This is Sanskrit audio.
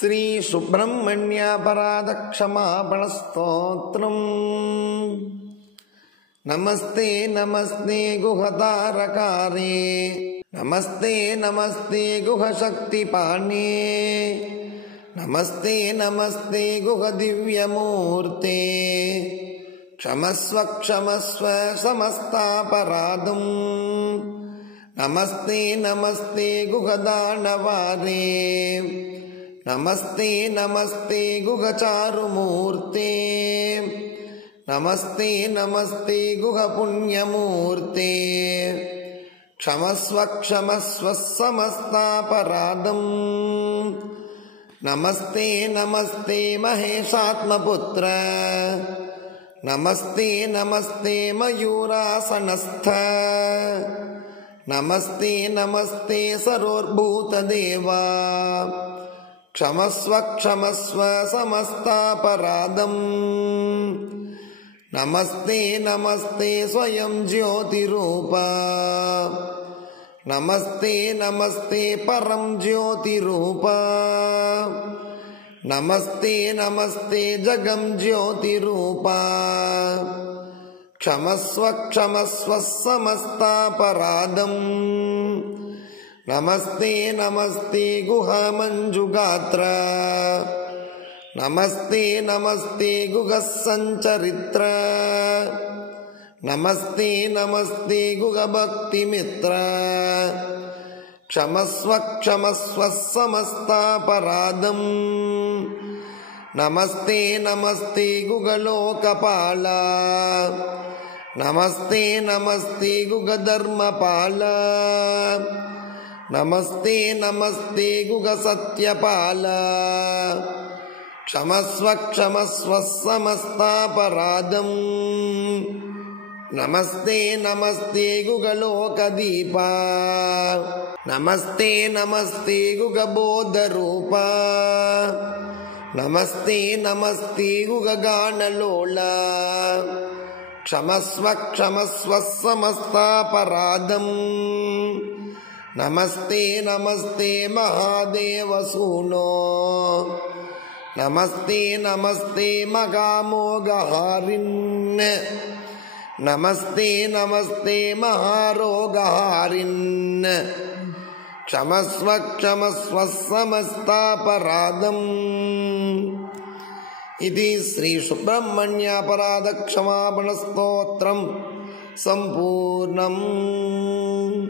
श्री सुब्रह्मण्यापराधक्षमापणस्तोत्रम्। नमस्ते नमस्ते गुहतारकारे, नमस्ते नमस्ते गुहशक्तिपाणे, नमस्ते नमस्ते गुहदिव्यमूर्ते, क्षमस्व क्षमस्व समस्तापराधम्। नमस्ते नमस्ते गुहदानवारे, नमस्ते नमस्ते गुहचारुमूर्ते, नमस्ते नमस्ते गुहपुण्यमूर्ते, क्षमस्व क्षमस्व समस्तापराधम्। नमस्ते नमस्ते महेशात्मपुत्र, नमस्ते नमस्ते मयूरासनस्थ, नमस्ते नमस्ते सर्वभूतदेवा, क्षमस्व क्षमस्व समस्तापराधम्। नमस्ते नमस्ते स्वयं ज्योतिरूपा, नमस्ते नमस्ते परं ज्योतिरूपा, नमस्ते नमस्ते जगं ज्योतिरूपा, क्षमस्व क्षमस्व समस्तापराधम्। नमस्ते नमस्ते गुहमञ्जुगात्र, नमस्ते नमस्ते गुहसञ्चरित्र, नमस्ते नमस्ते गुहभक्तिमित्र, क्षमस्व क्षमस्व समस्तापराधम्। नमस्ते नमस्ते गुहलोकपाल, नमस्ते नमस्ते गुहधर्मपाल, नमस्ते नमस्ते गुहसत्यपाल, क्षमस्व क्षमस्व समस्तापराधम्। नमस्ते नमस्ते गुहलोकदीपा, नमस्ते नमस्ते गुहबोधरूपा, नमस्ते नमस्ते गुहगानलोला, क्षमस्व क्षमस्व समस्तापराधम्। नमस्ते नमस्ते महादेवसूनो, नमस्ते नमस्ते मगामोगहारिन्, नमस्ते नमस्ते महारोगहारिन्, क्षमस्व क्षमस्व समस्तापराधम्। इति श्री सुब्रह्मण्यापराधक्षमापणस्तोत्रम् सम्पूर्णम्।